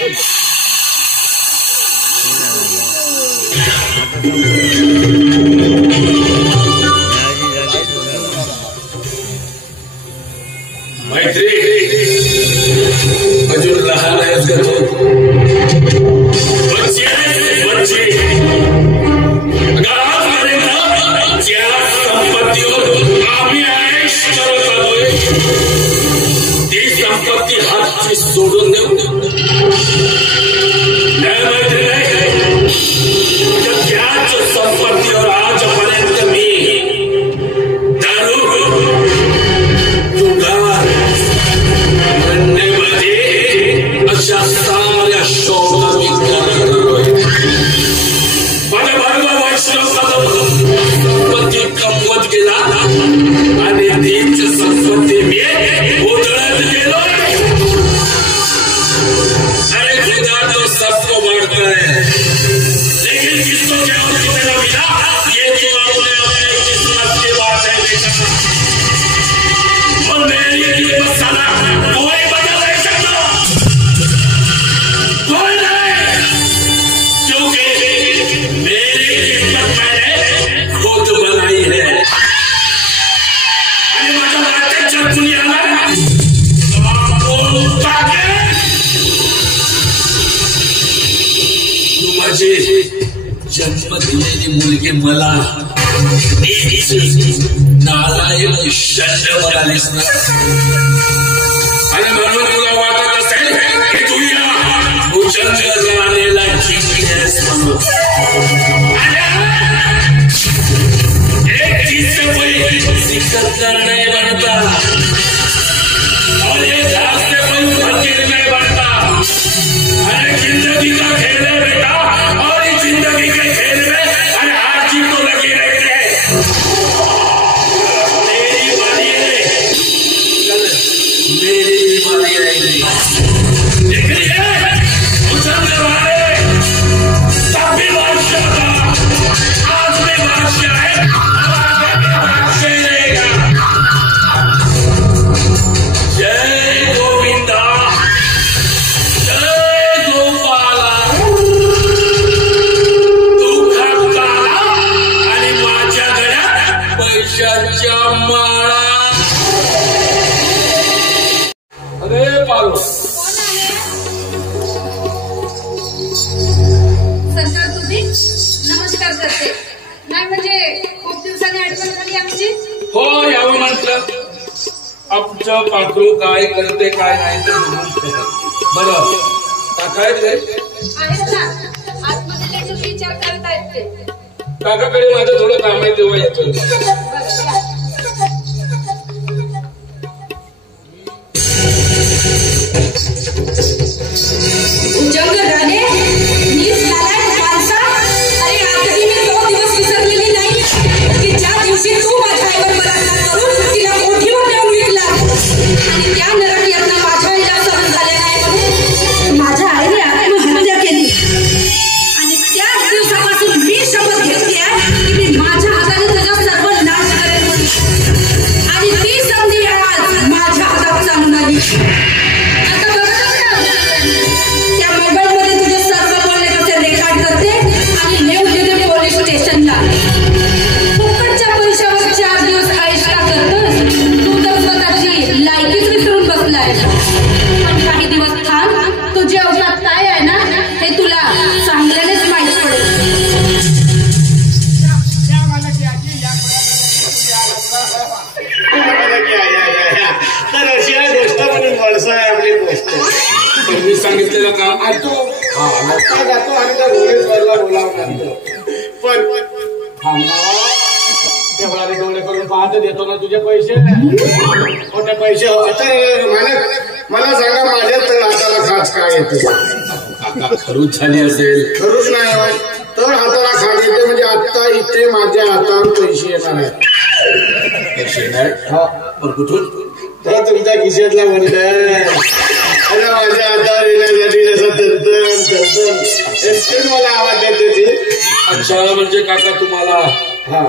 मैत्री अजून लहान आहेस का तू? बच्चे आजपर्यंत ज्या संपत्तीवर आम्ही ऐश करत आलोय ती संपत्ती हातची सोडून देऊ. त्याच संपत्तीवर आजपर्यंत मी दारू अशा साऱ्या शोधा मी करत आलोय. माझ्या भरवा वैष्णव संपत्ती कमवत गेला आणि तीच संपत्ती मी उधळत गेलोय. अरे खुदा तो सबको बांटता है लेकिन किसको क्या और कितना मिला ये तो अपने अपने किस्मत की बात है बेटा. और मेरी कीमत साला कोई बदल नहीं सकता, कोई नहीं, क्योंकि मेरी कीमत मैंने खुद बनाई है. आणि माझ्या वाटेच्या दुनियाला तू माझी जन्म दिलेली मुलगी मला नालायक शंड म्हणालीस ना. आणि म्हणून तुला वाटत असेल की तू या भूचंद राणीला जिंकण्यास म्हणून एक चीज से कोई सिकंदर नहीं बनता और ये झांस से कोई फकीर नहीं बनता. अरे जिंदगी का खेल है बेटा और इस जिंदगी के खेल में अरे हार जीत तो लगी रहती है. मेरी बारी है, मेरी बारी रहेगी. देख लीजिए भूचंद वाले तब भी बादशाह था, आज भी बादशाह है, आगे भी बादशाह रहेगा. जय गोविंदा, जय गोपाला. तू खाताला आणि माझ्या गळ्यात पैशाच्या माळा. अरे पालो सरकार तुम्ही नमस्कार करते नाही म्हणजे खूप दिवसांनी आठवण झाली आमची. हो यावं म्हटलं. आमचं पाखरू काय करते काय नाही ते बरं काका आहेत आहेत ना आतमध्ये लेटून विचार करत आहेत ते. काकाकडे माझं थोडं काम आहे तेव्हा येतो. बरं, या. जंग राणे नीच नालायक माणसा. अरे आजही मी तो दिवस विसरलेली नाही की ज्या दिवशी तू माझ्या आईवर बलात्कार करून तिला मोठीवर नेऊन विकला आणि त्या नरकीयांना माझ्या आईला सहन झाले नाही म्हणून माझ्या आईने आत्महत्या केली. आणि त्याच दिवसापासून मी शपथ घेतली आहे की मी माझ्या हाताने त्याचा सर्व नाश करेन आणि ती संधी आज माझ्या हातात चालून आली. आता बघा त्या मोबाईलमध्ये तुझे सर्व बोलणे कसे रेकॉर्ड करते आणि नेऊन देते पोलीस स्टेशनला. फुकटच्या पैशावर 4 दिवस आयुष्य करतोस तू तर स्वतःची लायकीच विसरून बसलाय. पण काही दिवस थांब, तुझे अवघात काय आहे ना हे तुला चांगल्यानेच माहीत पडेल. तर अशी आहे गोष्ट म्हणून वळसा आहे आपली गोष्ट. मी सांगितलेलं काम तो आता जातो आणि त्या घोडेश्वरला बोलावं लागतो. पण तेवढा डोळे करून पाहत देतो ना तुझे पैसे. मोठे पैसे आता मला सांगा माझ्या तर हाताला खाच काय येते. काका खरूच झाली असेल. खरूच नाही तर हाताला खाच येते म्हणजे आता इथे माझ्या हातावर पैसे येणार आहेत. पैसे नाही पण कुठून? तर तुमच्या खिशातला म्हणत माझ्या हातावर येण्यासाठी जसं तंतन मला आवाज येते ती. अच्छा म्हणजे काका तुम्हाला हा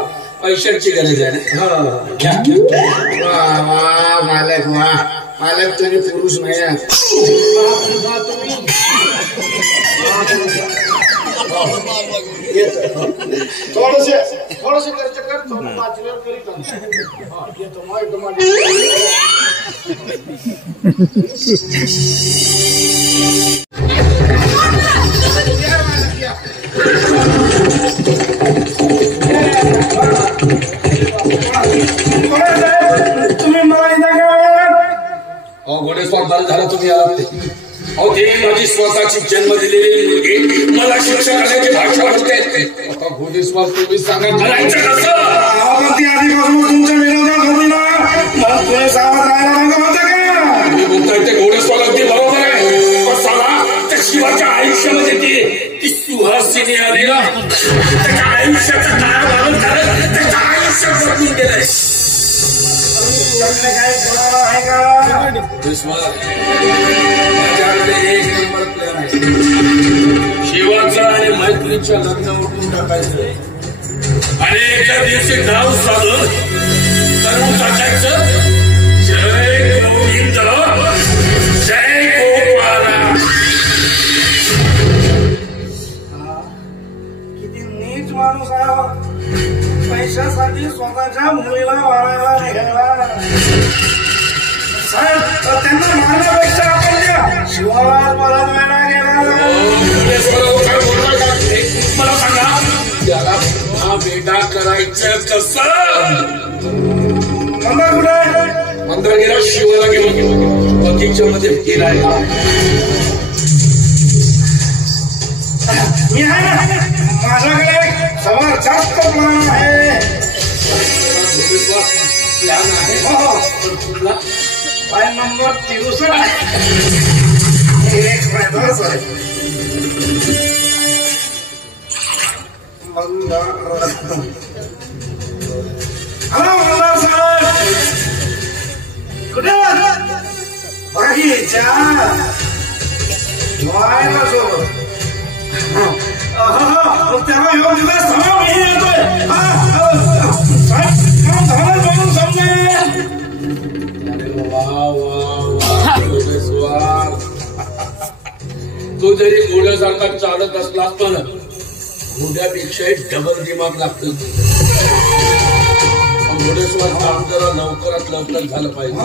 पैशांची गरज आहे ना. मालक तुम्ही पुरुष नाही आहात. थोडसे खर्च कर थोडं वाचल्यावर करीत येतो मग तुम्ही मला घोडेस्वार बरं झालं तुम्ही आला. अहो ते माझी स्वतःची जन्म दिलेली मुलगी मला शिक्षण करण्याची भाषा म्हणते. आता घोडेस्वार तुम्ही सांगा करायचं कसं? ती आधीपासून तुमच्या विरोधात होती ना मग तुम्ही सावध राहायला नको होतं का? तुम्ही बोलताय ते घोडेस्वार अगदी बरोबर आहे. पण साला त्या शिवाच्या आयुष्यामध्ये ती सुहासिनी आली ना त्याच्या आयुष्याचं काय वाढून झालं त्याचं आयुष्य बदलून गेलंय. काय पुरावा आहे का? माझ्याकडे एक नंबर प्लॅन आहे. शिवाचं आणि मैत्रीच्या लग्न उठून टाकायचं आणि एका दिवशी नाव साधून करून टाकायचं जय गोविंद जय गोपाला. किती नीच माणूस आहे. पैशासाठी स्वतःच्या मुलीला मारायला निघाला. साहेब त्यांना मारण्यापेक्षा आपण द्या शिवाला परत वेळा गेला. काय बोलता का? मला सांगा त्याला हा बेटा करायचं कसं? मंदार कुठे? मंदिर गेला शिवाला घेऊन बगीच्यामध्ये गेलाय. मी आहे ना माझ्याकडे जबरदस्त प्लॅन आहे. प्लॅन आहे हो कुठला? पाय नंबर 63 एक फायदाच आहे. हॅलो मंदार साहेब कुठे? बगीचा वायला सोबत त्याला येऊन दिला समा मी येतोय. साहेब झालं म्हणून समजेल. तू जरी घोड्यासारखा चालत असलास पण घोड्यापेक्षा डबल दिमाग लागतो. घोडेस्वार काम जरा लवकरात लवकर झालं पाहिजे.